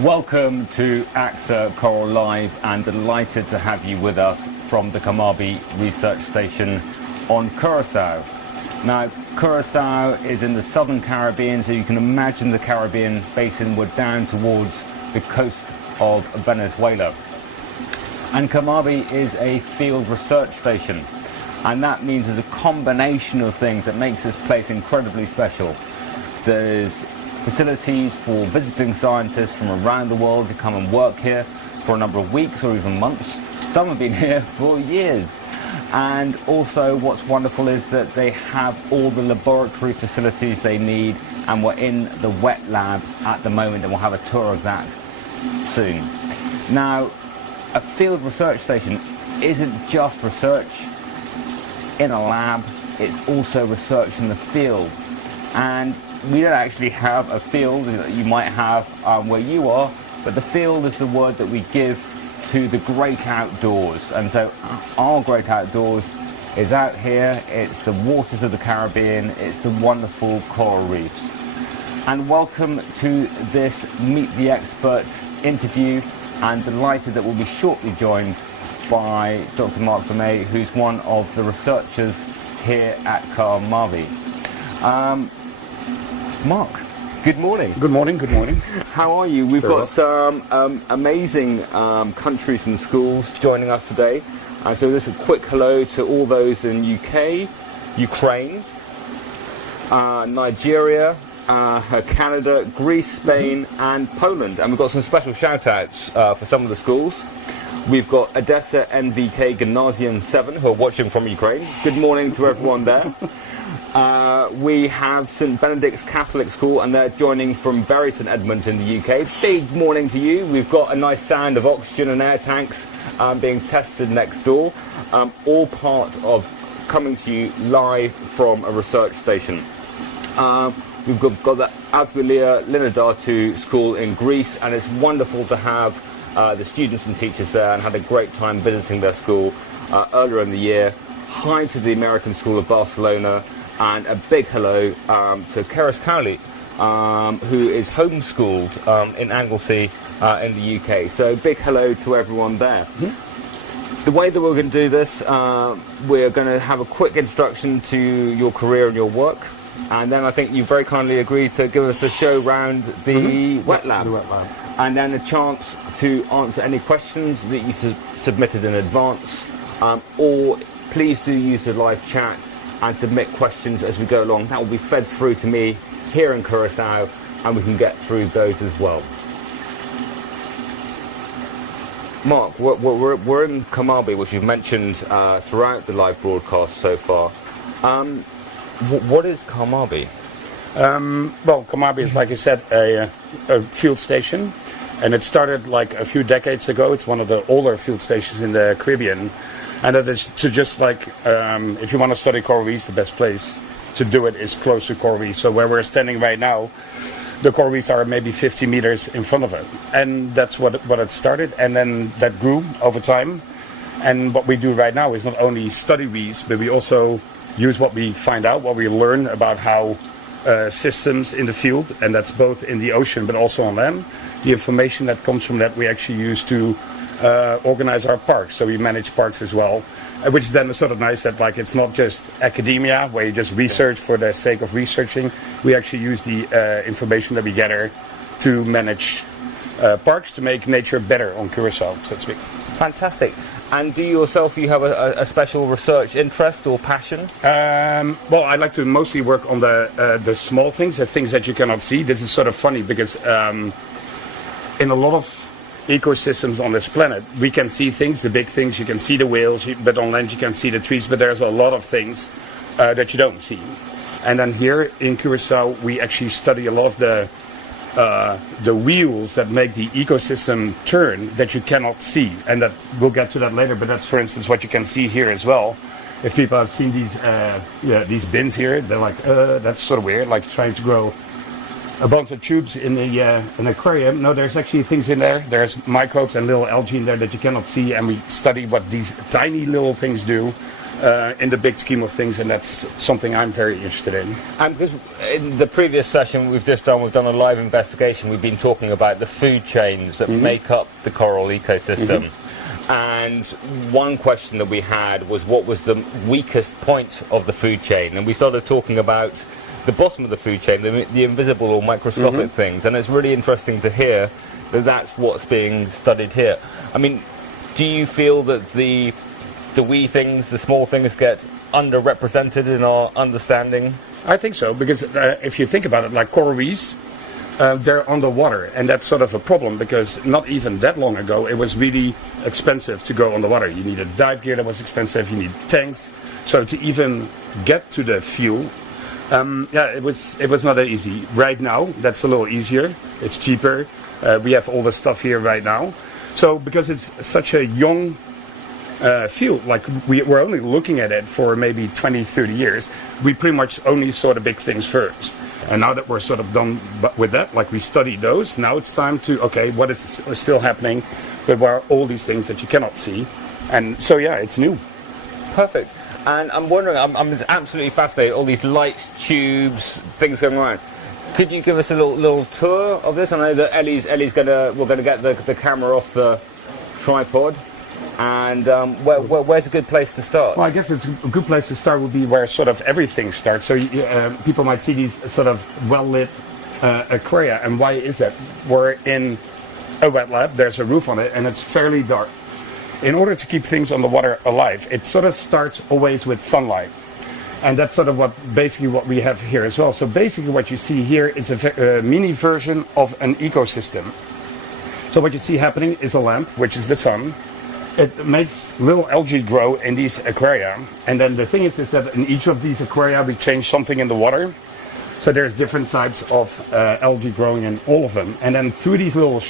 Welcome to AXA Coral Live, and delighted to have you with us from the Kamabi Research Station on Curacao. Now, Curacao is in the southern Caribbean, so you can imagine the Caribbean basin. We're down towards the coast of Venezuela. And Kamabi is a field research station, and that means there's a combination of things that makes this place incredibly special. There's facilities for visiting scientists from around the world to come and work here for a number of weeks or even months. Some have been here for years. And also what's wonderful is that they have all the laboratory facilities they need, and we're in the wet lab at the moment, and we'll have a tour of that soon. Now, a field research station isn't just research in a lab, it's also research in the field. And we don't actually have a field that you might have where you are, but the field is the word that we give to the great outdoors. And so our great outdoors is out here. It's the waters of the Caribbean. It's the wonderful coral reefs. And welcome to this Meet the Expert interview. I'm delighted that we'll be shortly joined by Dr Mark Vermeij, who's one of the researchers here at Kamabi. Mark, good morning. Good morning, good morning. How are you? We've got some amazing countries and schools joining us today. So this is a quick hello to all those in UK, Ukraine, Nigeria, Canada, Greece, Spain and Poland. And we've got some special shout outs for some of the schools. We've got Odessa NVK Gymnasium 7 who are watching from Ukraine. Good morning to everyone there. We have St Benedict's Catholic School, and they're joining from Bury St Edmunds in the UK. Big morning to you. We've got a nice sound of oxygen and air tanks being tested next door, all part of coming to you live from a research station. We've got the Avgilia Linodatu School in Greece, and it's wonderful to have the students and teachers there, and had a great time visiting their school earlier in the year. Hi to the American School of Barcelona, and a big hello to Keris Cowley, who is homeschooled in Anglesey in the UK. So big hello to everyone there. The way that we're going to do this, we're going to have a quick introduction to your career and your work, and then I think you very kindly agreed to give us a show round the wet lab. The wet lab. And then a chance to answer any questions that you submitted in advance, or please do use the live chat and submit questions as we go along. That will be fed through to me here in Curacao, and we can get through those as well. Mark, we're in Kamabi, which you've mentioned throughout the live broadcast so far. What is Kamabi? Well, Kamabi is, like you said, a field station, and it started like a few decades ago. It's one of the older field stations in the Caribbean. And that is to just like, if you want to study coral reefs, the best place to do it is close to coral reefs. So where we're standing right now, the coral reefs are maybe 50 meters in front of it. And that's what it started. And then that grew over time. And what we do right now is not only study reefs, but we also use what we find out, what we learn about how systems in the field, and that's both in the ocean but also on land. The information that comes from that we actually use to organize our parks, so we manage parks as well, which then is sort of nice that like it's not just academia where you just research for the sake of researching. We actually use the information that we gather to manage parks to make nature better on Curacao, so to speak. Fantastic. And do you yourself, you have a special research interest or passion? Well, I like to mostly work on the small things, the things that you cannot see. This is sort of funny because in a lot of ecosystems on this planet, we can see things, the big things, you can see the whales, but on land you can see the trees, but there's a lot of things that you don't see. And then here in Curacao, we actually study a lot of the wheels that make the ecosystem turn that you cannot see. And that we'll get to that later, but that's, for instance, what you can see here as well. If people have seen these bins here, they're like, that's sort of weird, like trying to grow a bunch of tubes in an aquarium. No, there's actually things in there. There's microbes and little algae in there that you cannot see, and we study what these tiny little things do in the big scheme of things, and that's something I'm very interested in. And because in the previous session we've done a live investigation, we've been talking about the food chains that make up the coral ecosystem. And one question that we had was, what was the weakest point of the food chain? And we started talking about the bottom of the food chain, the invisible or microscopic things. And it's really interesting to hear that that's what's being studied here. I mean, do you feel that the wee things, the small things, get underrepresented in our understanding? I think so, because if you think about it, like coral reefs, they're underwater, and that's sort of a problem, because not even that long ago it was really expensive to go underwater. You needed dive gear that was expensive, you need tanks, so to even get to the fuel, it was not that easy. Right now that's a little easier, it's cheaper, we have all the stuff here right now. So because it's such a young field, like we're only looking at it for maybe 20-30 years, we pretty much only saw the big things first. And now that we're sort of done with that, like we study those, now it's time to, okay, what is still happening, but what are all these things that you cannot see? And so, yeah, it's new. Perfect. And I'm wondering, I'm just absolutely fascinated, all these lights, tubes, things going around. Could you give us a little tour of this? I know that we're gonna get the camera off the tripod. And where's a good place to start? Well, I guess it's a good place to start would be where sort of everything starts. So people might see these sort of well-lit aquaria. And why is that? We're in a wet lab, there's a roof on it, and it's fairly dark. In order to keep things on the water alive, it sort of starts always with sunlight. And that's sort of basically what we have here as well. So basically what you see here is a mini version of an ecosystem. So what you see happening is a lamp, which is the sun. It makes little algae grow in these aquaria, and then the thing is that in each of these aquaria we change something in the water. So there's different types of algae growing in all of them, and then through these little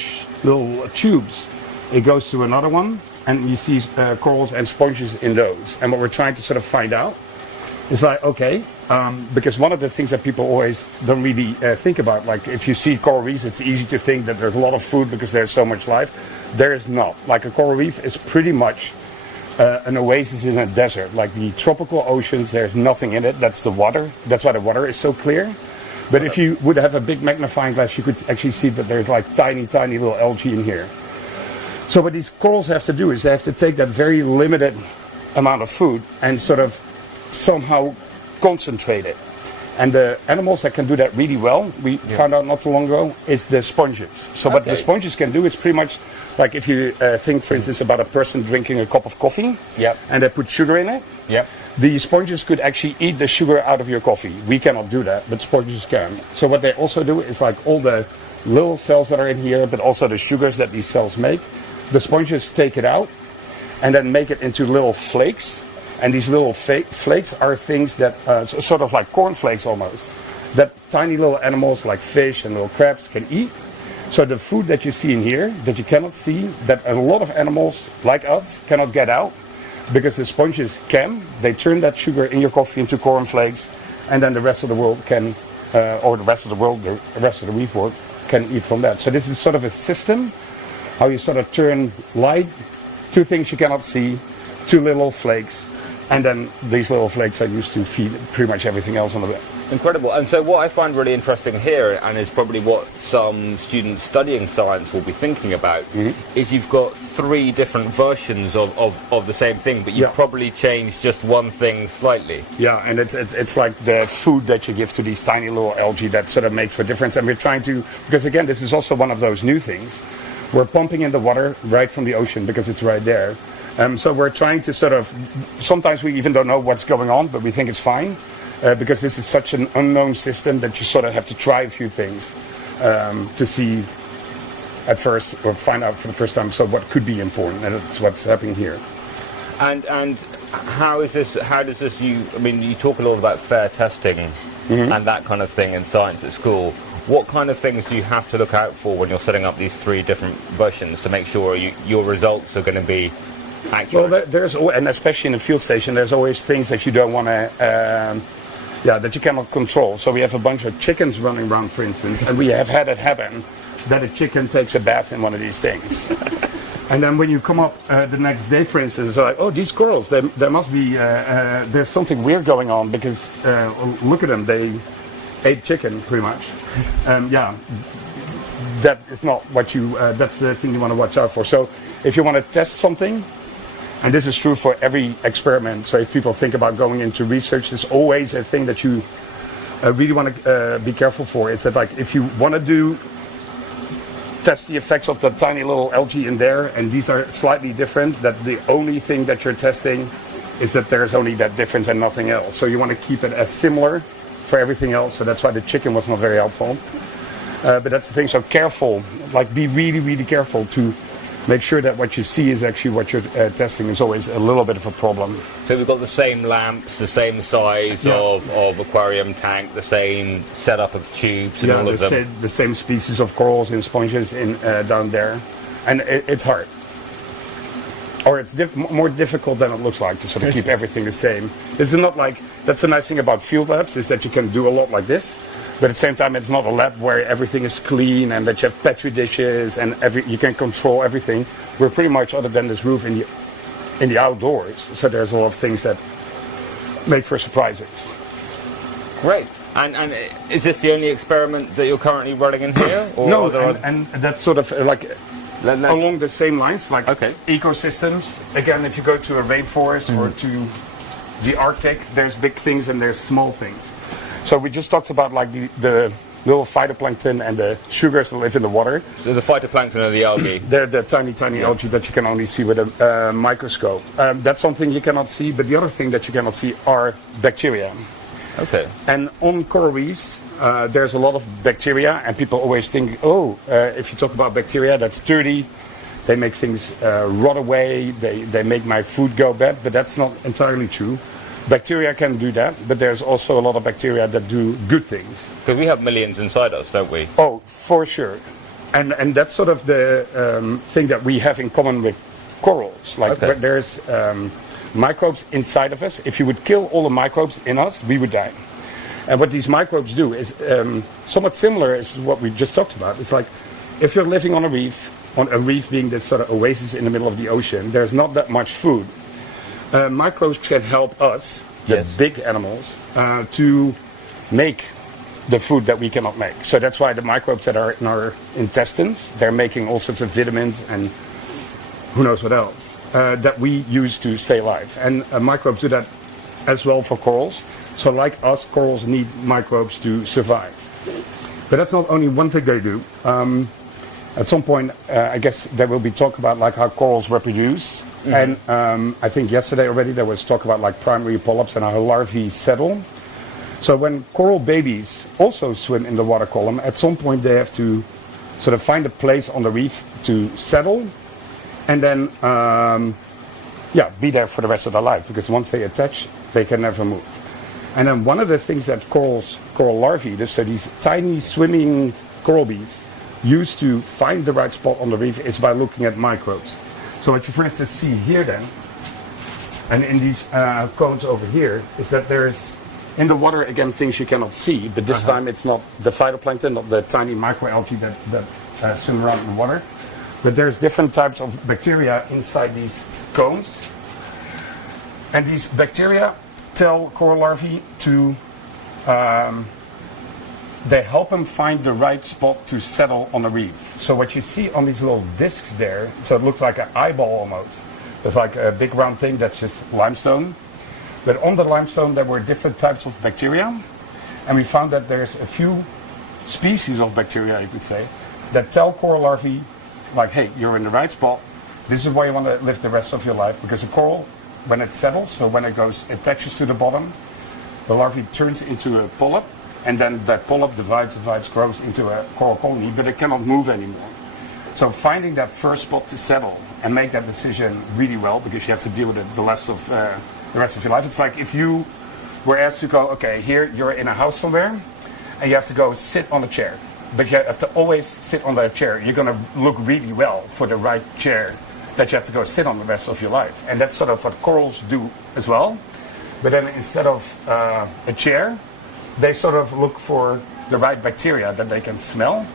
tubes it goes to another one, and you see corals and sponges in those. And what we're trying to sort of find out is like, okay, because one of the things that people always don't really think about, like if you see coral reefs, it's easy to think that there's a lot of food because there's so much life. There is not. Like a coral reef is pretty much an oasis in a desert. Like the tropical oceans, there's nothing in it. That's the water. That's why the water is so clear. But if you would have a big magnifying glass, you could actually see that there's like tiny, tiny little algae in here. So what these corals have to do is they have to take that very limited amount of food and sort of somehow concentrate it. And the animals that can do that really well, we found out not too long ago, is the sponges. So what the sponges can do is pretty much like if you think, for instance, about a person drinking a cup of coffee and they put sugar in it, the sponges could actually eat the sugar out of your coffee. We cannot do that, but sponges can. So what they also do is like all the little cells that are in here, but also the sugars that these cells make, the sponges take it out and then make it into little flakes. And these little flakes are things that, sort of like cornflakes almost, that tiny little animals like fish and little crabs can eat. So the food that you see in here, that you cannot see, that a lot of animals like us cannot get out, because the sponges can. They turn that sugar in your coffee into cornflakes, and then the rest of the world can, or the rest of the reef world can eat from that. So this is sort of a system, how you sort of turn light to things you cannot see, to little flakes. And then these little flakes are used to feed pretty much everything else on the bed. Incredible. And so what I find really interesting here, and is probably what some students studying science will be thinking about, is you've got 3 different versions of the same thing, but you've probably changed just one thing slightly. Yeah, and it's like the food that you give to these tiny little algae that sort of makes a difference. And we're trying to, because again, this is also one of those new things. We're pumping in the water right from the ocean because it's right there. So we're trying to sort of, sometimes we even don't know what's going on, but we think it's fine, because this is such an unknown system that you sort of have to try a few things to see at first, or find out for the first time, so what could be important, and that's what's happening here. And how does this, I mean, you talk a lot about fair testing and that kind of thing in science at school. What kind of things do you have to look out for when you're setting up these 3 different versions to make sure your results are going to be accurate? Well, there's, and especially in a field station, there's always things that you don't want to, that you cannot control. So we have a bunch of chickens running around, for instance, and we have had it happen that a chicken takes a bath in one of these things. And then when you come up the next day, for instance, it's like, oh, these corals, there must be, there's something weird going on because look at them, they ate chicken pretty much. Yeah, that is not what you, that's the thing you want to watch out for. So if you want to test something, and this is true for every experiment, so if people think about going into research, there's always a thing that you really want to be careful for. Is that like if you want to test the effects of the tiny little algae in there, and these are slightly different, that the only thing that you're testing is that there's only that difference and nothing else. So you want to keep it as similar for everything else, so that's why the chicken was not very helpful. But that's the thing, so careful, like be really, really careful to make sure that what you see is actually what you're testing is always a little bit of a problem. So we've got the same lamps, the same size of aquarium tank, the same setup of tubes and all of them. The same species of corals and sponges in down there. And it's hard. Or it's more difficult than it looks like to sort of keep everything the same. This is not like, that's the nice thing about field labs, is that you can do a lot like this. But at the same time, it's not a lab where everything is clean and that you have petri dishes and you can control everything. We're pretty much, other than this roof, in the outdoors. So there's a lot of things that make for surprises. Great. And is this the only experiment that you're currently running in here? Or no, and that's sort of like along the same lines, like okay. Ecosystems. Again, if you go to a rainforest or to the Arctic, there's big things and there's small things. So we just talked about like the little phytoplankton and the sugars that live in the water. So the phytoplankton are the algae? They're the tiny algae that you can only see with a microscope. That's something you cannot see, but the other thing that you cannot see are bacteria. Okay. And on coral reefs, there's a lot of bacteria, and people always think, if you talk about bacteria, that's dirty. They make things rot away. They make my food go bad, but that's not entirely true. Bacteria can do that, but there's also a lot of bacteria that do good things. Because we have millions inside us, don't we? Oh, for sure. And that's sort of the thing that we have in common with corals. Like there's microbes inside of us. If you would kill all the microbes in us, we would die. And what these microbes do is somewhat similar as what we just talked about. It's like if you're living on a reef being this sort of oasis in the middle of the ocean, there's not that much food. Microbes can help us, the big animals, to make the food that we cannot make. So that's why the microbes that are in our intestines, they're making all sorts of vitamins and who knows what else, that we use to stay alive. And microbes do that as well for corals. So like us, corals need microbes to survive. But that's not only one thing they do. At some point, I guess there will be talk about like how corals reproduce. And I think yesterday already there was talk about like primary polyps and how larvae settle. So when coral babies also swim in the water column, at some point they have to sort of find a place on the reef to settle and then be there for the rest of their life, because once they attach, they can never move. And then one of the things that coral larvae, so these tiny swimming coral beads, use to find the right spot on the reef is by looking at microbes. So what you for instance see here then, and in these cones over here, is that there's, in the water again, things you cannot see, but this time it's not the phytoplankton, not the tiny microalgae that swim around in the water, but there's different types of bacteria inside these cones. And these bacteria tell coral larvae to, they help them find the right spot to settle on a reef. So what you see on these little discs there, so it looks like an eyeball almost. It's like a big round thing that's just limestone. But on the limestone there were different types of bacteria. And we found that there's a few species of bacteria, you could say, that tell coral larvae, like, hey, you're in the right spot. This is where you want to live the rest of your life. Because a coral, when it settles, so when it attaches to the bottom, the larvae turns into a polyp. And then that polyp divides, grows into a coral colony, but it cannot move anymore. So finding that first spot to settle and make that decision really well, because you have to deal with it the rest of your life. It's like if you were asked to go, okay, here you're in a house somewhere, and you have to go sit on a chair. But you have to always sit on that chair. You're going to look really well for the right chair that you have to go sit on the rest of your life. And that's sort of what corals do as well. But then instead of a chair, they sort of look for the right bacteria that they can smell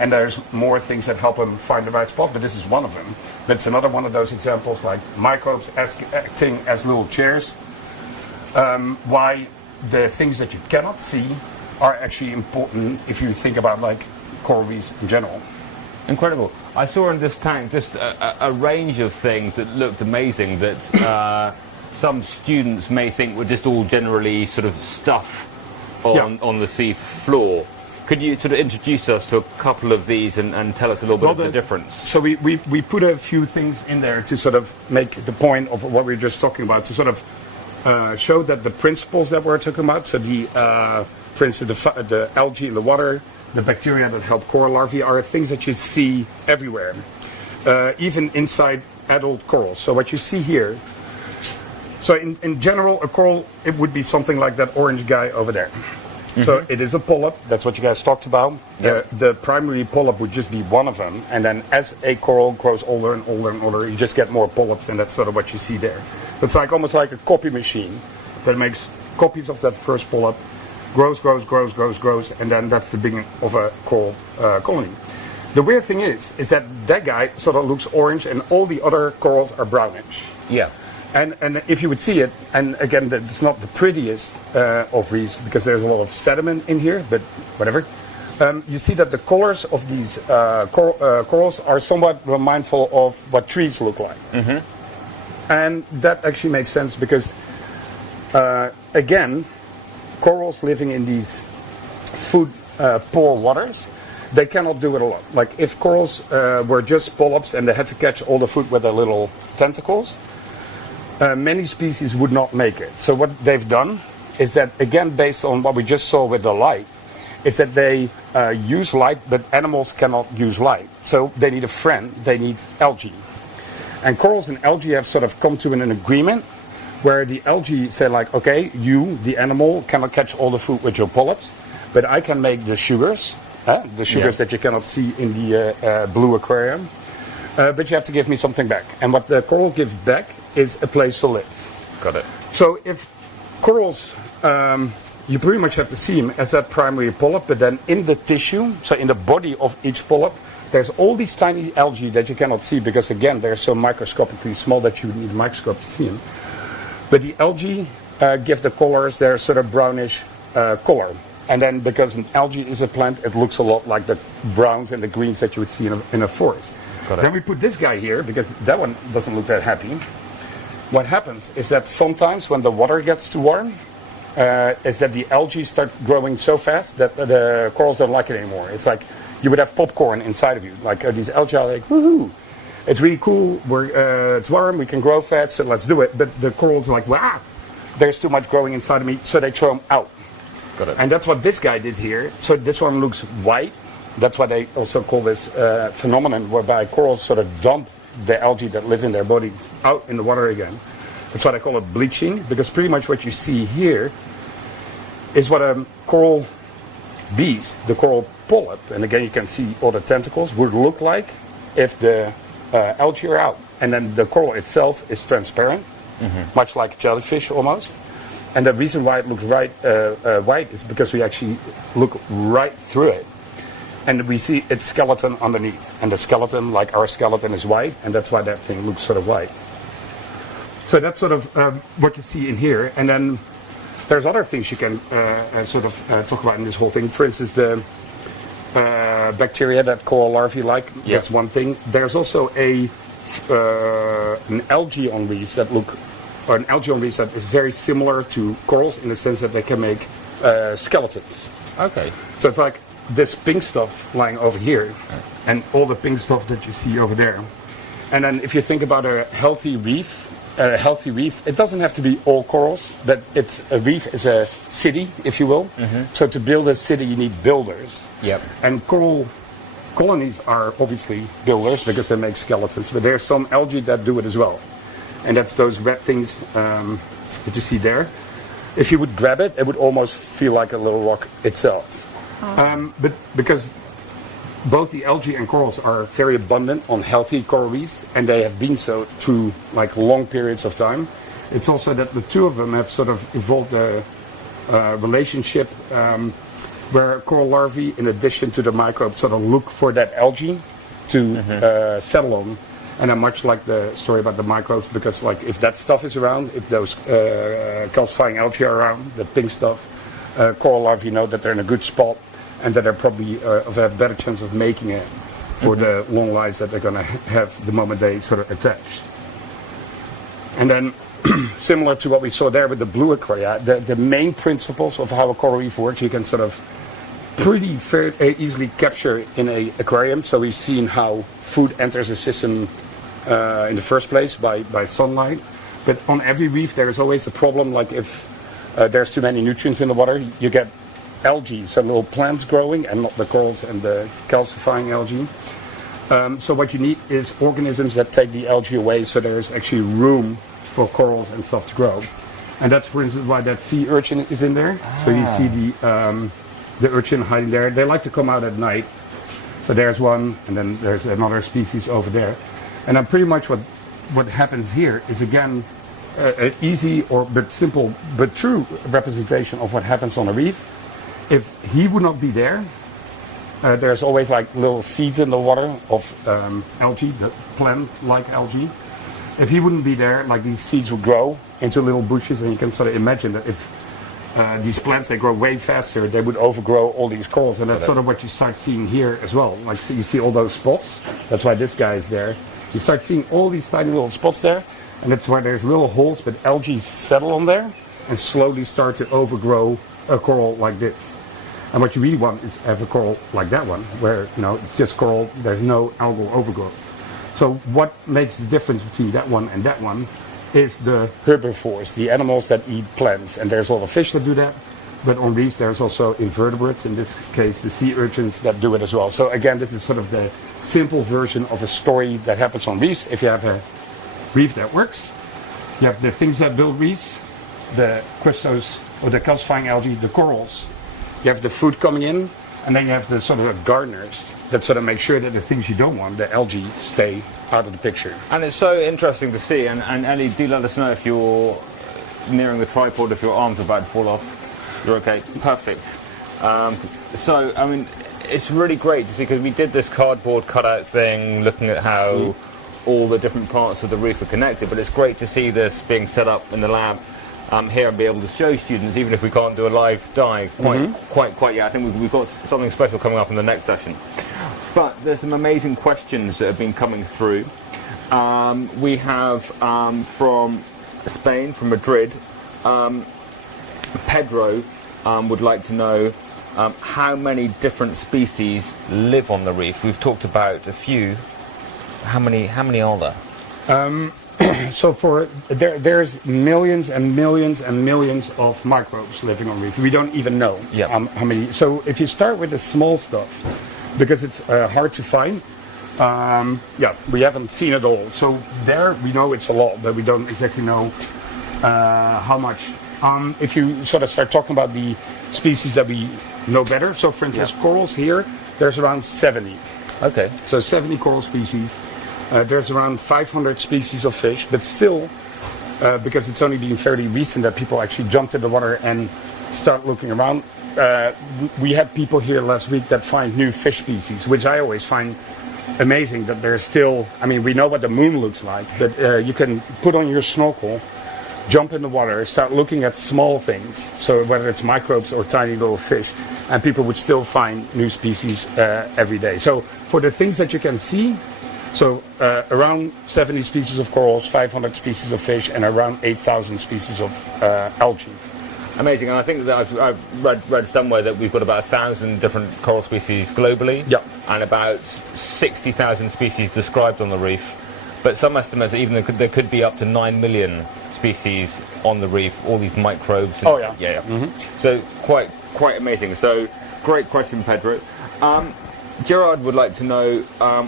and there's more things that help them find the right spot, but this is one of them. That's another one of those examples, like microbes acting as little chairs. Why the things that you cannot see are actually important if you think about like coral reefs in general. Incredible. I saw in this tank just a range of things that looked amazing that some students may think were just all generally sort of stuff on the sea floor. Could you sort of introduce us to a couple of these and tell us a little bit of the difference? So we put a few things in there to sort of make the point of what we were just talking about, to sort of show that the principles that we're talking about, so the, for instance, the algae in the water, the bacteria that help coral larvae are things that you see everywhere, even inside adult corals. So what you see here, so in general, a coral, it would be something like that orange guy over there. Mm-hmm. So it is a polyp, that's what you guys talked about. Yep. The primary polyp would just be one of them, and then as a coral grows older and older and older, you just get more polyps, and that's sort of what you see there. It's like almost like a copy machine that makes copies of that first polyp, grows, and then that's the beginning of a coral colony. The weird thing is that guy sort of looks orange and all the other corals are brownish. Yeah. And if you would see it, and again, it's not the prettiest of reefs because there's a lot of sediment in here, but whatever. You see that the colors of these corals are somewhat mindful of what trees look like. Mm-hmm. And that actually makes sense because, again, corals living in these food poor waters, they cannot do it alone. Like if corals were just polyps and they had to catch all the food with their little tentacles, many species would not make it. So what they've done is that, again, based on what we just saw with the light, is that they use light, but animals cannot use light. So they need a friend, they need algae. And corals and algae have sort of come to an agreement where the algae say like, okay, you, the animal, cannot catch all the food with your polyps, but I can make the sugars that you cannot see in the blue aquarium, but you have to give me something back. And what the coral gives back is a place to live. Got it. So if corals, you pretty much have to see them as that primary polyp, but then in the tissue, so in the body of each polyp, there's all these tiny algae that you cannot see because, again, they're so microscopically small that you need a microscope to see them. But the algae give the colors their sort of brownish color. And then because an algae is a plant, it looks a lot like the browns and the greens that you would see in a forest. Then we put this guy here because that one doesn't look that happy. What happens is that sometimes when the water gets too warm, is that the algae start growing so fast that the corals don't like it anymore. It's like you would have popcorn inside of you. Like these algae are like, woohoo, it's really cool, it's warm, we can grow fast, so let's do it. But the corals are like, wow, there's too much growing inside of me, so they throw them out. Got it. And that's what this guy did here. So this one looks white. That's why they also call this phenomenon whereby corals sort of dump the algae that live in their bodies out in the water again. That's why they call it bleaching, because pretty much what you see here is what a coral beast, the coral polyp, and again you can see all the tentacles, would look like if the algae are out. And then the coral itself is transparent, much like jellyfish almost. And the reason why it looks white is because we actually look right through it. And we see its skeleton underneath. And the skeleton, like our skeleton, is white, and that's why that thing looks sort of white. So that's sort of what you see in here. And then there's other things you can sort of talk about in this whole thing. For instance, the bacteria that coral larvae like. Yep. That's one thing. There's also an algae on reefs that is very similar to corals in the sense that they can make skeletons. Okay. So it's like this pink stuff lying over here, and all the pink stuff that you see over there. And then if you think about a healthy reef, it doesn't have to be all corals, but a reef is a city, if you will. Mm-hmm. So to build a city, you need builders. Yep. And coral colonies are obviously builders because they make skeletons, but there's some algae that do it as well. And that's those red things that you see there. If you would grab it, it would almost feel like a little rock itself. But because both the algae and corals are very abundant on healthy coral reefs, and they have been so through like long periods of time, it's also that the two of them have sort of evolved a relationship where coral larvae, in addition to the microbes, sort of look for that algae to settle on. And then much like the story about the microbes, because like if that stuff is around, if those calcifying algae are around, the pink stuff, coral larvae know that they're in a good spot and that they're probably have a better chance of making it for the long lives that they're going to have the moment they sort of attach. And then, similar to what we saw there with the blue aquaria, the main principles of how a coral reef works, you can sort of pretty easily capture in an aquarium. So we've seen how food enters the system in the first place by sunlight. But on every reef there is always a problem, like if there's too many nutrients in the water, you get algae, so little plants growing and not the corals and the calcifying algae. So what you need is organisms that take the algae away, so there's actually room for corals and stuff to grow. And that's, for instance, why that sea urchin is in there. So you see the urchin hiding there. They like to come out at night. So there's one, and then there's another species over there. And then pretty much what happens here is, again, an easy but simple but true representation of what happens on a reef. If he would not be there, there's always like little seeds in the water of algae, the plant-like algae. If he wouldn't be there, like these seeds would grow into little bushes, and you can sort of imagine that if these plants, they grow way faster, they would overgrow all these corals, and that's sort of what you start seeing here as well. Like, so you see all those spots. That's why this guy is there. You start seeing all these tiny little spots there, and that's why there's little holes, but algae settle on there and slowly start to overgrow a coral like this. And what you really want is have a coral like that one, where it's just coral, there's no algal overgrowth. So what makes the difference between that one and that one is the herbivores, the animals that eat plants. And there's a lot of fish that do that, but on reefs there's also invertebrates, in this case the sea urchins, that do it as well. So again, this is sort of the simple version of a story that happens on reefs. If you have a reef that works, you have the things that build reefs, the crustos, or the calcifying algae, the corals. You have the food coming in, and then you have the sort of gardeners that sort of make sure that the things you don't want, the algae, stay out of the picture. And it's so interesting to see, and Ellie, do let us know if you're nearing the tripod, if your arms are about to fall off. You're okay? Perfect. So, I mean, it's really great to see, because we did this cardboard cutout thing, looking at how all the different parts of the reef are connected, but it's great to see this being set up in the lab here and be able to show students, even if we can't do a live dive quite yet. I think we've got something special coming up in the next session. But there's some amazing questions that have been coming through. We have from Spain, from Madrid, Pedro would like to know how many different species live on the reef. We've talked about a few. How many are there? So there's millions and millions and millions of microbes living on reef. We don't even know how many. So if you start with the small stuff, because it's hard to find, we haven't seen it all. So there we know it's a lot, but we don't exactly know how much. If you sort of start talking about the species that we know better, so for instance, corals here, there's around 70. Okay. So 70 coral species. There's around 500 species of fish, but still, because it's only been fairly recent that people actually jumped in the water and start looking around, we had people here last week that find new fish species, which I always find amazing that there's still, I mean, we know what the moon looks like, but you can put on your snorkel, jump in the water, start looking at small things, so whether it's microbes or tiny little fish, and people would still find new species every day. So for the things that you can see, so around 70 species of corals, 500 species of fish, and around 8,000 species of algae. Amazing, and I think that I've read somewhere that we've got about 1,000 different coral species globally, and about 60,000 species described on the reef. But some estimates that even there could be up to 9 million species on the reef, all these microbes. So quite amazing. So great question, Pedro. Gerard would like to know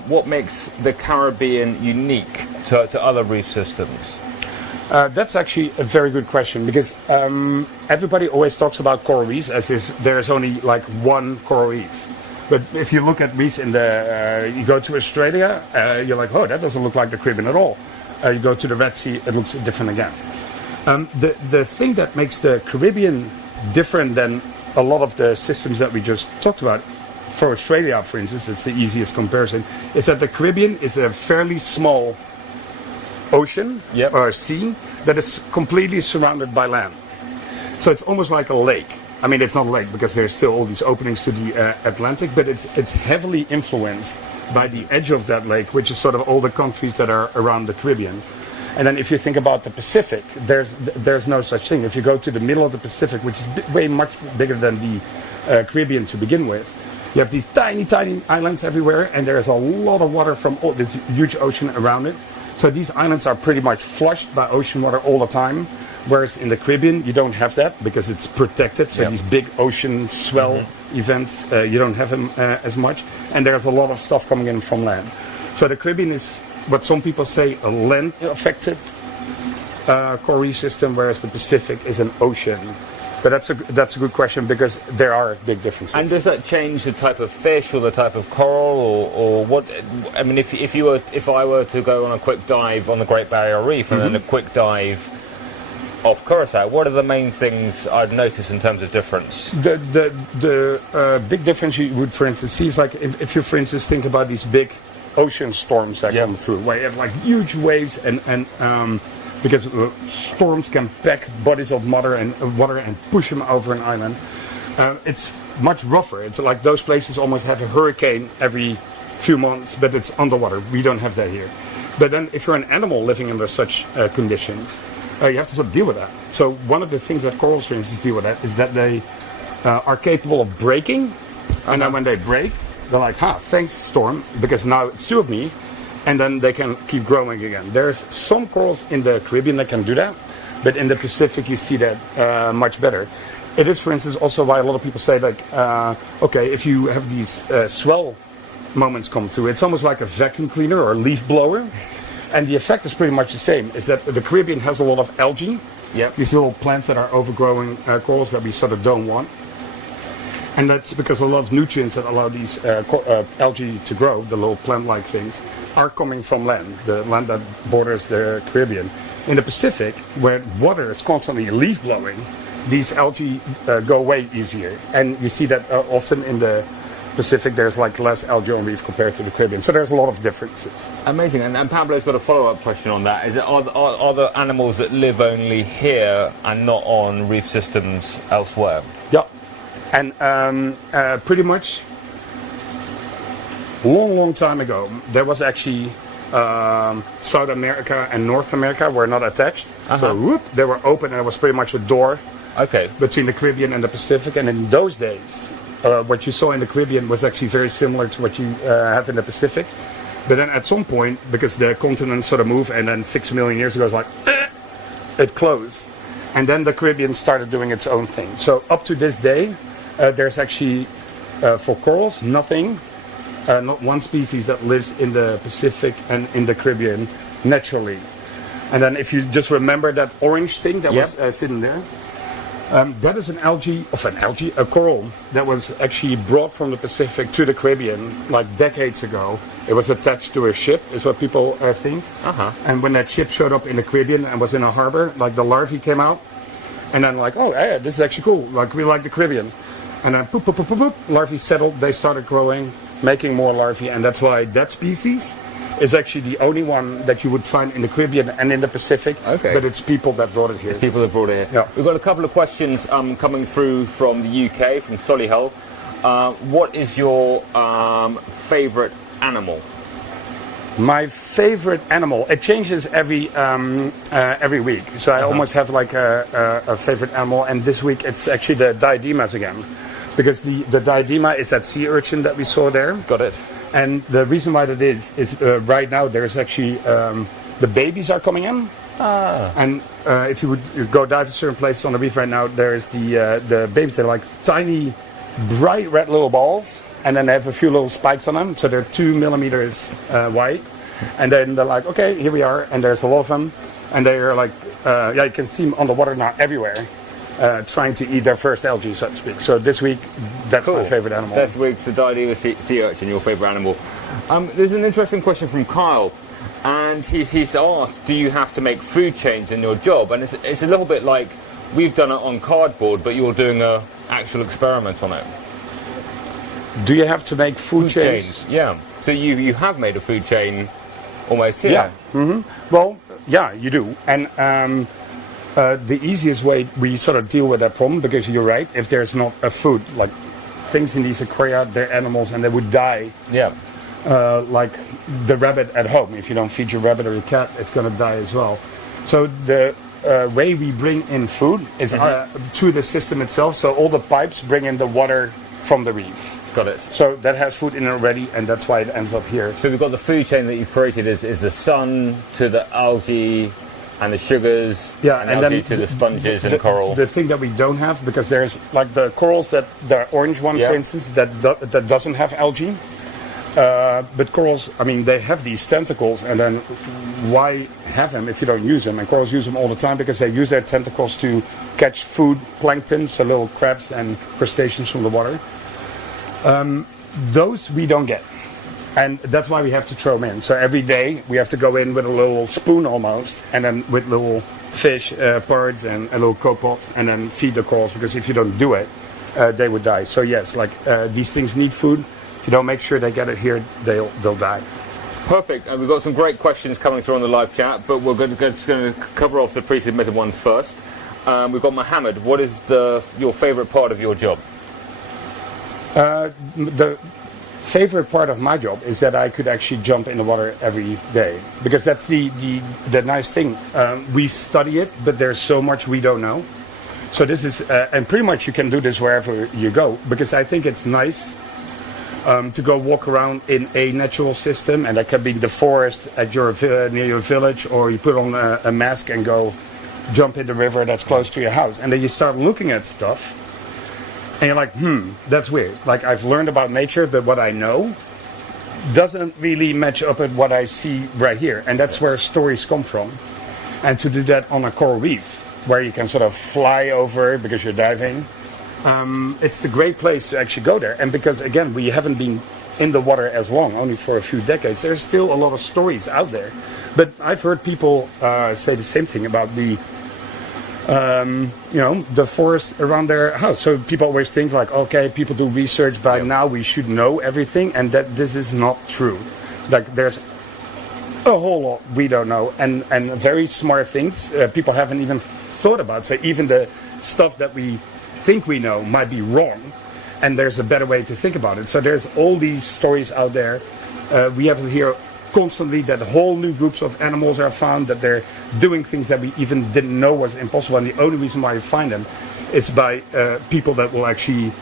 what makes the Caribbean unique to other reef systems. That's actually a very good question, because everybody always talks about coral reefs as if there's only like one coral reef. But if you look at reefs in you go to Australia, you're like, oh, that doesn't look like the Caribbean at all. You go to the Red Sea, it looks different again. The thing that makes the Caribbean different than a lot of the systems that we just talked about, for Australia, for instance, it's the easiest comparison, is that the Caribbean is a fairly small ocean or sea that is completely surrounded by land. So it's almost like a lake. I mean, it's not a lake because there's still all these openings to the Atlantic, but it's heavily influenced by the edge of that lake, which is sort of all the countries that are around the Caribbean. And then if you think about the Pacific, there's no such thing. If you go to the middle of the Pacific, which is way much bigger than the Caribbean to begin with, you have these tiny, tiny islands everywhere, and there's a lot of water from all this huge ocean around it. So these islands are pretty much flushed by ocean water all the time, whereas in the Caribbean, you don't have that because it's protected. So these big ocean swell events, you don't have them as much. And there's a lot of stuff coming in from land. So the Caribbean is what some people say a land-affected coral reef system, whereas the Pacific is an ocean. But that's a good question because there are big differences. And does that change the type of fish or the type of coral or what? I mean, if I were to go on a quick dive on the Great Barrier Reef and then a quick dive off Curacao, what are the main things I'd notice in terms of difference? The big difference you would, for instance, see is like if you, for instance, think about these big ocean storms that come through, where you have like huge waves and because storms can pack bodies of water and push them over an island. It's much rougher. It's like those places almost have a hurricane every few months, but it's underwater. We don't have that here. But then if you're an animal living under such conditions, you have to sort of deal with that. So one of the things that corals, for instance, deal with that is that they are capable of breaking. And then when they break, they're like, thanks, storm, because now it's two of me. And then they can keep growing again. There's some corals in the Caribbean that can do that, but in the Pacific you see that much better. It is, for instance, also why a lot of people say, like, okay, if you have these swell moments come through, it's almost like a vacuum cleaner or a leaf blower, and the effect is pretty much the same. Is that the Caribbean has a lot of algae, these little plants that are overgrowing corals that we sort of don't want. And that's because a lot of nutrients that allow these algae to grow, the little plant-like things, are coming from land, the land that borders the Caribbean. In the Pacific, where water is constantly leaf-blowing, these algae go way easier. And you see that often in the Pacific, there's like less algae on reef compared to the Caribbean. So there's a lot of differences. Amazing. And Pablo's got a follow-up question on that. Is it are there animals that live only here and not on reef systems elsewhere? Yeah. And pretty much long time ago, there was actually South America and North America were not attached. So they were open, and it was pretty much a door between the Caribbean and the Pacific. And in those days, what you saw in the Caribbean was actually very similar to what you have in the Pacific. But then at some point, because the continent sort of moved, and then 6 million years ago, it was like, it closed. And then the Caribbean started doing its own thing. So up to this day, there's actually, for corals, nothing, not one species that lives in the Pacific and in the Caribbean naturally. And then if you just remember that orange thing that was sitting there, that is a coral that was actually brought from the Pacific to the Caribbean like decades ago. It was attached to a ship, is what people think. And when that ship showed up in the Caribbean and was in a harbor, like the larvae came out, and then like, oh, yeah, this is actually cool. Like, we like the Caribbean. And then poop, poop, poop, poop, poop, larvae settled, they started growing, making more larvae, and that's why that species is actually the only one that you would find in the Caribbean and in the Pacific, but it's people that brought it here. It's people that brought it here. Yeah. We've got a couple of questions coming through from the UK, from Solihull. What is your favourite animal? My favorite animal, it changes every week. So I almost have like a favorite animal, and this week it's actually the diademas again. Because the diadema is that sea urchin that we saw there. Got it. And the reason why that is right now there's actually, the babies are coming in. And if you would go dive to certain places on the reef right now, there's the babies, they're like tiny, bright red little balls. And then they have a few little spikes on them, so they're 2 millimeters wide. And then they're like, okay, here we are, and there's a lot of them. And they're like, you can see them on the water now everywhere, trying to eat their first algae, so to speak. So this week, that's my favorite animal. This week's the diadema sea urchin, your favorite animal. There's an interesting question from Kyle, and he's asked, do you have to make food change in your job? And it's a little bit like we've done it on cardboard, but you're doing a actual experiment on it. Do you have to make food chains? Yeah. So you have made a food chain almost here. Yeah. Well, yeah, you do. And the easiest way we sort of deal with that problem, because you're right, if there's not a food, like things in these aquaria, they're animals and they would die. Yeah. Like the rabbit at home. If you don't feed your rabbit or your cat, it's going to die as well. So the way we bring in food is through the system itself. So all the pipes bring in the water from the reef. Got it. So that has food in it already, and that's why it ends up here. So we've got the food chain that you've created is the sun to the algae and the sugars, and algae then to the sponges and coral. The thing that we don't have, because there's like the corals, that the orange one, for instance, that doesn't have algae. But corals, I mean, they have these tentacles, and then why have them if you don't use them? And corals use them all the time because they use their tentacles to catch food, plankton, so little crabs and crustaceans from the water. Those we don't get, and that's why we have to throw them in. So every day we have to go in with a little spoon almost, and then with little fish parts and a little copepods, and then feed the corals, because if you don't do it, they would die. So yes, like these things need food. If you don't make sure they get it here, they'll die. Perfect. And we've got some great questions coming through on the live chat, but we're just going to cover off the pre-submitted ones first. We've got Mohammed. What is your favourite part of your job? The favorite part of my job is that I could actually jump in the water every day, because that's the nice thing. We study it, but there's so much we don't know. So this is, and pretty much you can do this wherever you go, because I think it's nice to go walk around in a natural system, and that can be the forest at near your village, or you put on a mask and go jump in the river that's close to your house, and then you start looking at stuff. And you're like, that's weird. Like, I've learned about nature, but what I know doesn't really match up with what I see right here. And that's where stories come from. And to do that on a coral reef, where you can sort of fly over because you're diving, it's a great place to actually go there. And because, again, we haven't been in the water as long, only for a few decades, there's still a lot of stories out there. But I've heard people say the same thing about the the forest around their house. So people always think like, okay, people do research, by now we should know everything, and that this is not true. Like, there's a whole lot we don't know, and very smart things people haven't even thought about. So even the stuff that we think we know might be wrong, and there's a better way to think about it. So there's all these stories out there. We have to hear constantly that whole new groups of animals are found, that they're doing things that we even didn't know was impossible, and the only reason why you find them is by people that will actually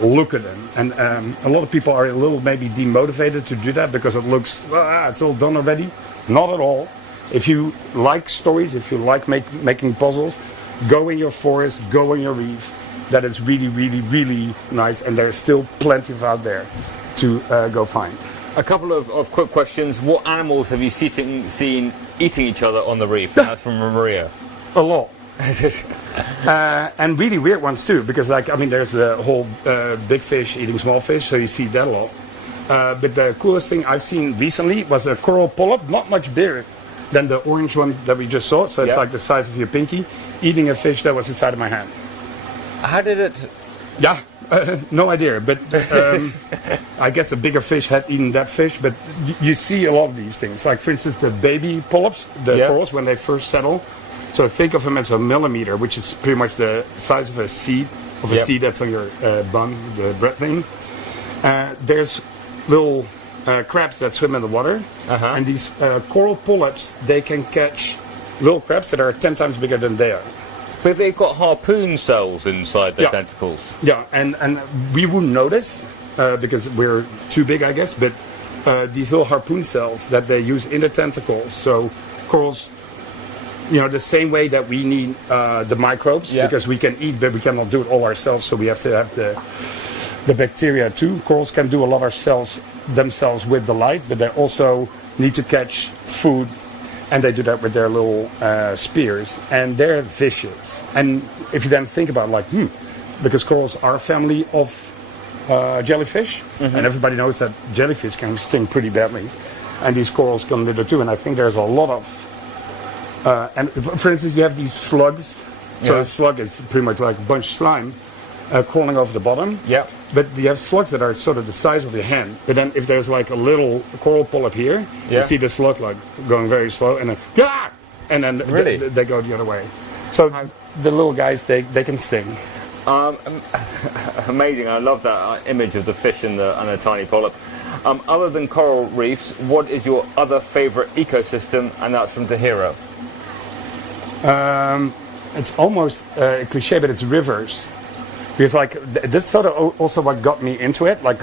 look at them. And a lot of people are a little maybe demotivated to do that, because it looks, it's all done already. Not at all. If you like stories, if you like making puzzles, go in your forest, go in your reef. That is really, really, really nice, and there's still plenty of out there to go find. A couple of quick questions. What animals have you seen eating each other on the reef? That's from Maria. A lot. And really weird ones too, because there's the whole big fish eating small fish, so you see that a lot. But the coolest thing I've seen recently was a coral polyp, not much bigger than the orange one that we just saw. So it's like the size of your pinky, eating a fish that was inside of my hand. How did it? Yeah. No idea, but I guess a bigger fish had eaten that fish. But you see a lot of these things. Like, for instance, the baby polyps, the corals, when they first settle. So think of them as a millimeter, which is pretty much the size of a seed, seed that's on your bun, the bread thing. There's little crabs that swim in the water. And these coral polyps, they can catch little crabs that are 10 times bigger than they are. But they've got harpoon cells inside their tentacles. Yeah, and we wouldn't notice because we're too big, I guess. But these little harpoon cells that they use in the tentacles. So corals, the same way that we need the microbes, because we can eat, but we cannot do it all ourselves. So we have to have the bacteria too. Corals can do a lot of themselves with the light, but they also need to catch food. And they do that with their little spears, and they're vicious. And if you then think about because corals are a family of jellyfish, and everybody knows that jellyfish can sting pretty badly, and these corals can do it too. And I think there's a lot of, and for instance, you have these slugs So Yeah. a slug is pretty much like a bunch of slime crawling over the bottom. Yep. But you have slugs that are sort of the size of your hand. But then if there's like a little coral polyp here, Yeah. you see the slug like going very slow, and then yeah, and then Really? they go the other way. So the little guys, they can sting. Amazing. I love that image of the fish and the tiny polyp. Other than coral reefs, what is your other favorite ecosystem? And that's from Tahira. It's almost a cliche, but it's rivers. Because like this sort of also what got me into it. Like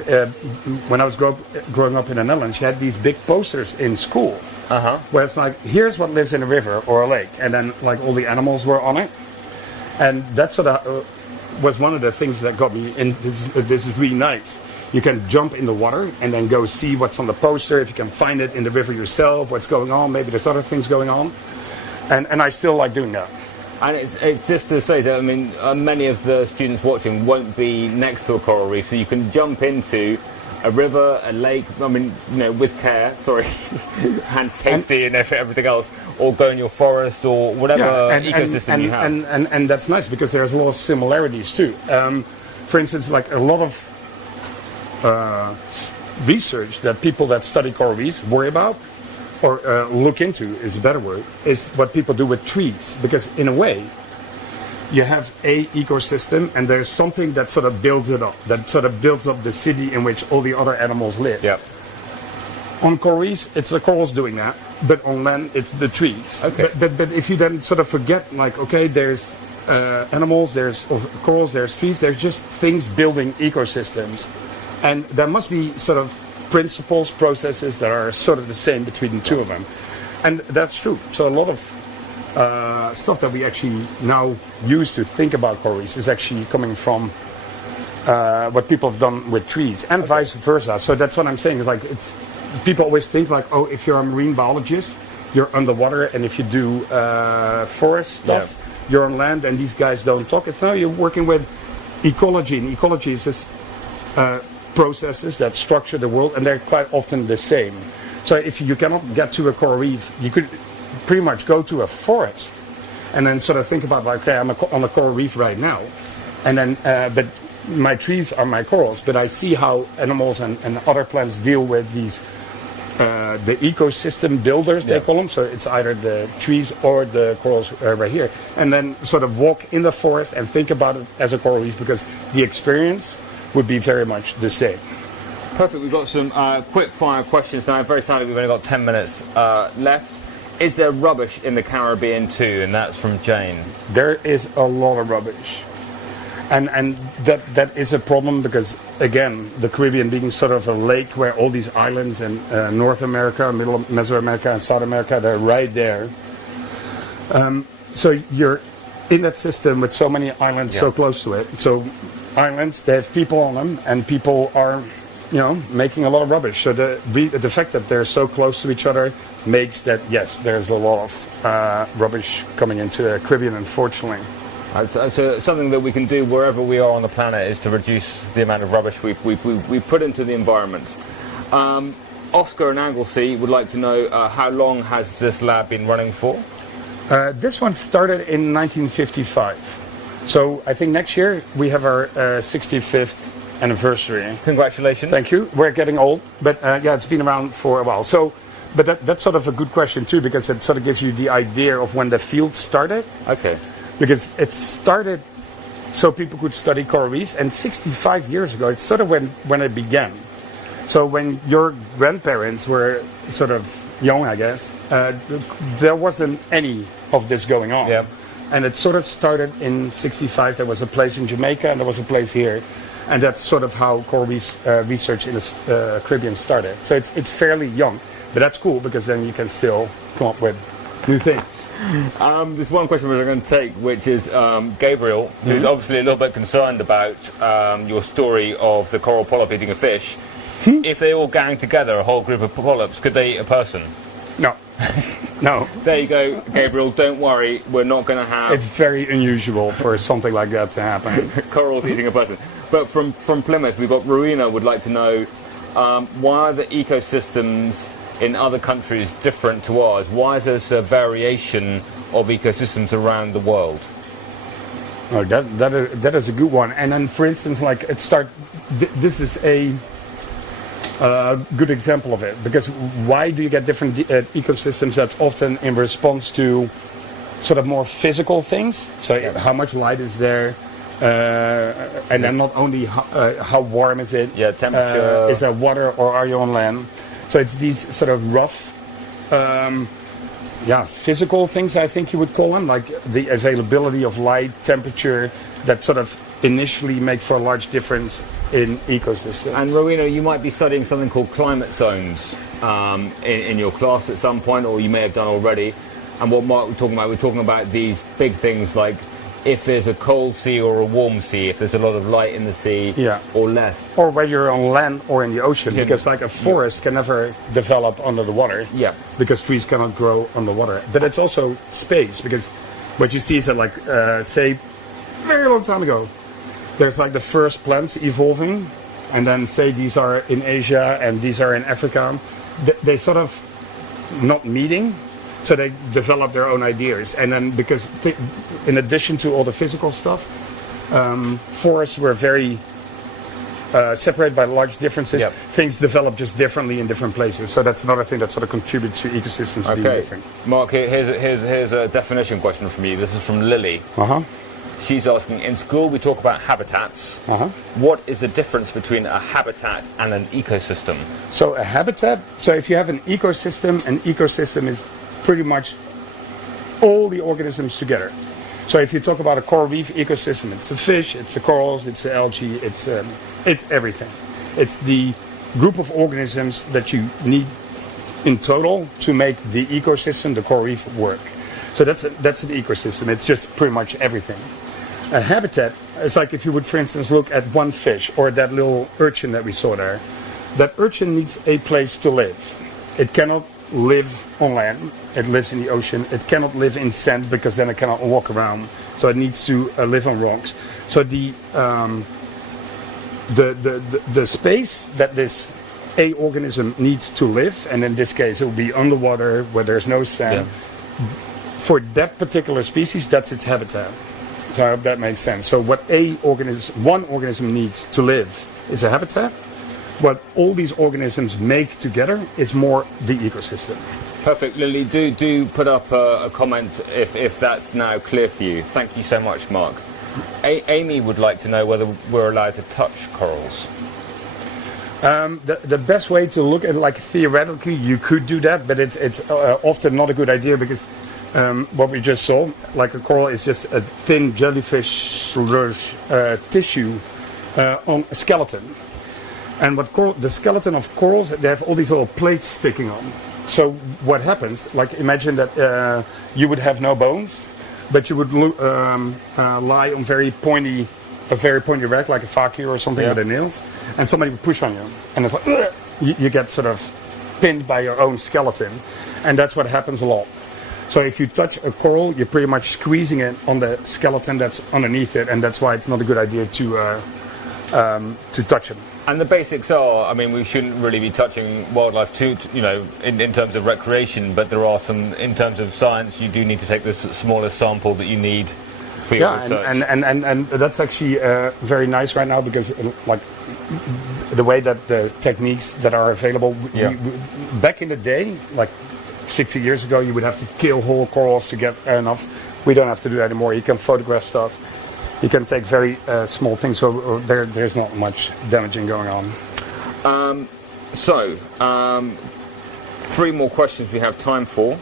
when I was growing up in the Netherlands, you had these big posters in school, where it's like, here's what lives in a river or a lake, and then like all the animals were on it, and that sort of was one of the things that got me in. This is really nice. You can jump in the water and then go see what's on the poster. If you can find it in the river yourself, what's going on. Maybe there's other things going on, and I still like doing that. And it's just to say that, I mean, many of the students watching won't be next to a coral reef, so you can jump into a river, a lake, I mean, you know, with care, sorry, and safety and everything else, or go in your forest or whatever ecosystem you have. And that's nice because there's a lot of similarities too. For instance, like a lot of research that people that study coral reefs worry about, or look into is a better word, is what people do with trees. Because in a way, you have a ecosystem and there's something that sort of builds it up, that sort of builds up the city in which all the other animals live. Yep. On coral reefs, it's the corals doing that, but on land, it's the trees. Okay. But if you then sort of forget, like, okay, there's animals, there's corals, there's trees, there's just things building ecosystems. And there must be sort of principles, processes that are sort of the same between the two of them. And that's true. So a lot of stuff that we actually now use to think about coral reefs is actually coming from what people have done with trees, and vice versa. So that's what I'm saying. Is like, it's people always think like, oh, if you're a marine biologist, you're underwater, and if you do forest stuff, you're on land, and these guys don't talk. It's now you're working with ecology, and ecology is this processes that structure the world, and they're quite often the same. So if you cannot get to a coral reef, you could pretty much go to a forest and then sort of think about, like, okay, I'm on a coral reef right now, and then but my trees are my corals, but I see how animals and other plants deal with these the ecosystem builders, they call them. So it's either the trees or the corals right here, and then sort of walk in the forest and think about it as a coral reef, because the experience would be very much the same. Perfect. We've got some quick fire questions now. Very sadly, we've only got 10 minutes left. Is there rubbish in the Caribbean too? And that's from Jane. There is a lot of rubbish. And that is a problem because, again, the Caribbean being sort of a lake where all these islands and North America, Middle of Mesoamerica and South America, they're right there. So you're in that system with so many islands so close to it. So islands, they have people on them, and people are, you know, making a lot of rubbish. So the fact that they're so close to each other makes that, yes, there's a lot of rubbish coming into the Caribbean, unfortunately. So something that we can do wherever we are on the planet is to reduce the amount of rubbish we put into the environment. Oscar and Anglesey would like to know how long has this lab been running for? This one started in 1955. So I think next year we have our 65th anniversary. Congratulations. Thank you. We're getting old, but yeah, it's been around for a while. So, but that's sort of a good question too, because it sort of gives you the idea of when the field started. Okay. Because it started so people could study coral reefs, and 65 years ago, it's sort of when it began. So when your grandparents were sort of young, I guess, there wasn't any of this going on. Yep. And it sort of started in 65. There was a place in Jamaica and there was a place here. And that's sort of how coral reef research in the Caribbean started. So it's fairly young. But that's cool, because then you can still come up with new things. There's one question which I'm going to take, which is Gabriel, who's obviously a little bit concerned about your story of the coral polyp eating a fish. If they all gang together, a whole group of polyps, could they eat a person? No. No. There you go, Gabriel. Don't worry, we're not going to have... It's very unusual for something like that to happen. Corals eating a person. But from Plymouth, we've got Rowena would like to know, why are the ecosystems in other countries different to ours? Why is there a variation of ecosystems around the world? Oh, that is a good one. And then, for instance, like this is a good example of it, because why do you get different ecosystems? That's often in response to sort of more physical things. So how much light is there, and then not only how warm is it? Yeah, temperature. Is there water or are you on land? So it's these sort of rough, physical things, I think you would call them, like the availability of light, temperature, that sort of initially make for a large difference in ecosystems. And Rowena, you might be studying something called climate zones in your class at some point, or you may have done already. And what Mark was talking about, we're talking about these big things like if there's a cold sea or a warm sea, if there's a lot of light in the sea or less. Or whether you're on land or in the ocean, because like a forest can never develop under the water, because trees cannot grow underwater. But it's also space, because what you see is that, like, say, very long time ago, there's like the first plants evolving, and then say these are in Asia and these are in Africa. They sort of not meeting, so they develop their own ideas. And then because in addition to all the physical stuff, forests were very separated by large differences. Things develop just differently in different places. So that's another thing that sort of contributes to ecosystems being different. Mark, here's a definition question from you. This is from Lily. She's asking, in school we talk about habitats. What is the difference between a habitat and an ecosystem? So a habitat, so if you have an ecosystem is pretty much all the organisms together. So if you talk about a coral reef ecosystem, it's the fish, it's the corals, it's the algae, it's everything. It's the group of organisms that you need in total to make the ecosystem, the coral reef, work. So that's an ecosystem. It's just pretty much everything. A habitat, it's like if you would, for instance, look at one fish or that little urchin that we saw there. That urchin needs a place to live. It cannot live on land. It lives in the ocean. It cannot live in sand because then it cannot walk around. So it needs to live on rocks. So the space that this a organism needs to live, and in this case it will be underwater where there's no sand. For that particular species, that's its habitat. So I hope that makes sense. So what one organism needs to live is a habitat. What all these organisms make together is more the ecosystem. Perfect, Lily. Do put up a comment if that's now clear for you. Thank you so much, Mark. Amy would like to know whether we're allowed to touch corals. The best way to look at it, like theoretically, you could do that, but it's often not a good idea, because what we just saw, like a coral is just a thin jellyfish tissue on a skeleton. And the skeleton of corals, they have all these little plates sticking on. So what happens, like imagine that you would have no bones, but you would lie on a very pointy rack, like a fakir or something with the nails, and somebody would push on you. And it's like, you get sort of pinned by your own skeleton. And that's what happens a lot. So if you touch a coral, you're pretty much squeezing it on the skeleton that's underneath it, and that's why it's not a good idea to touch it. And the basics are, I mean, we shouldn't really be touching wildlife in terms of recreation, but there are some, in terms of science, you do need to take the smallest sample that you need for your research. And that's actually very nice right now, because like the way that the techniques that are available, back in the day, like 60 years ago, you would have to kill whole corals to get enough. We don't have to do that anymore. You can photograph stuff. You can take very small things, so there's not much damaging going on. Three more questions we have time for.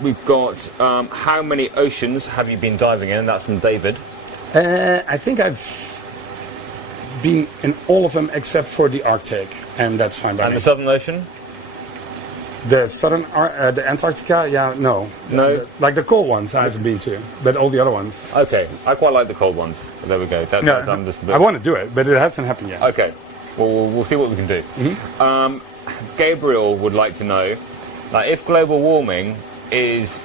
We've got how many oceans have you been diving in? That's from David. I think I've been in all of them except for the Arctic, and that's fine by me. And the Southern Ocean? The the Antarctica, no. Like the cold ones I haven't been to, but all the other ones. Okay, I quite like the cold ones. There we go. I want to do it, but it hasn't happened yet. Okay, well, we'll see what we can do. Gabriel would like to know, if global warming is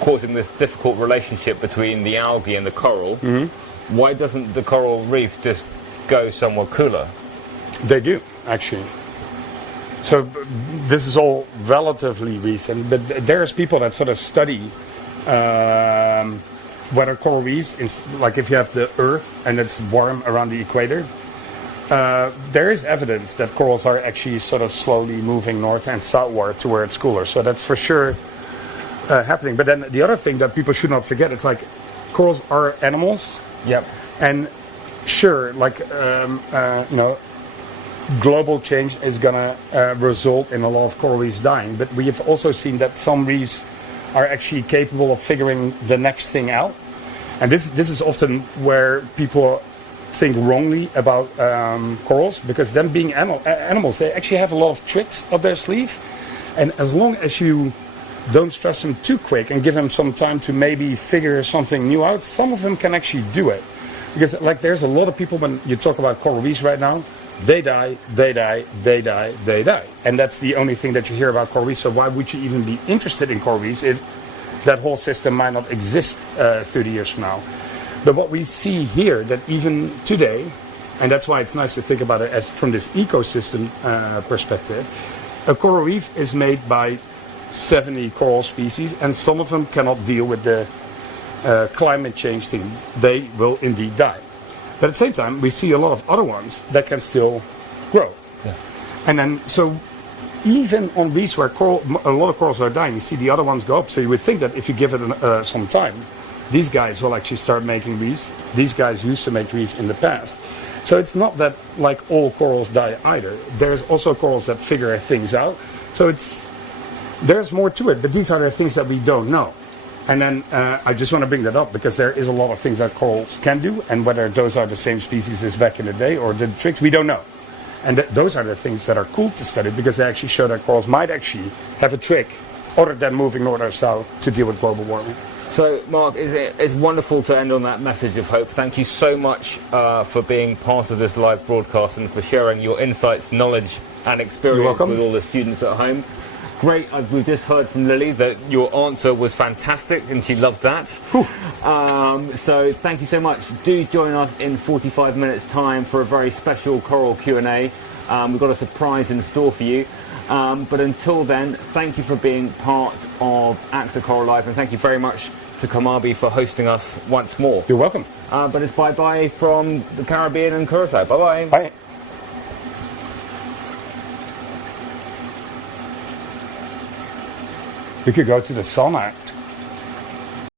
causing this difficult relationship between the algae and the coral, why doesn't the coral reef just go somewhere cooler? They do, actually. So this is all relatively recent, but there's people that sort of study whether coral reefs, like if you have the Earth and it's warm around the equator, there is evidence that corals are actually sort of slowly moving north and southward to where it's cooler. So that's for sure happening. But then the other thing that people should not forget, it's like corals are animals. Yep. And sure, like, global change is going to result in a lot of coral reefs dying. But we have also seen that some reefs are actually capable of figuring the next thing out. And this is often where people think wrongly about corals, because them being animals, they actually have a lot of tricks up their sleeve. And as long as you don't stress them too quick and give them some time to maybe figure something new out, some of them can actually do it. Because like there's a lot of people, when you talk about coral reefs right now, they die, they die, they die, they die. And that's the only thing that you hear about coral reefs. So why would you even be interested in coral reefs if that whole system might not exist 30 years from now? But what we see here, that even today, and that's why it's nice to think about it as from this ecosystem perspective, a coral reef is made by 70 coral species, and some of them cannot deal with the climate change thing. They will indeed die. But at the same time, we see a lot of other ones that can still grow. Yeah. And then, so even on reefs where a lot of corals are dying, you see the other ones go up. So you would think that if you give it some time, these guys will actually start making reefs. These guys used to make reefs in the past. So it's not that like all corals die either. There's also corals that figure things out. So there's more to it, but these are the things that we don't know. And then I just want to bring that up because there is a lot of things that corals can do, and whether those are the same species as back in the day or the tricks, we don't know. And those are the things that are cool to study, because they actually show that corals might actually have a trick other than moving north or south to deal with global warming. So, Mark, it's wonderful to end on that message of hope. Thank you so much for being part of this live broadcast and for sharing your insights, knowledge and experience with all the students at home. Great. We've just heard from Lily that your answer was fantastic and she loved that. So thank you so much. Do join us in 45 minutes time for a very special coral Q&A. We've got a surprise in store for you. But until then, thank you for being part of AXA Coral Live, and thank you very much to Kamabi for hosting us once more. You're welcome. But it's bye-bye from the Caribbean and Curacao. Bye-bye. Bye. We could go to the sauna.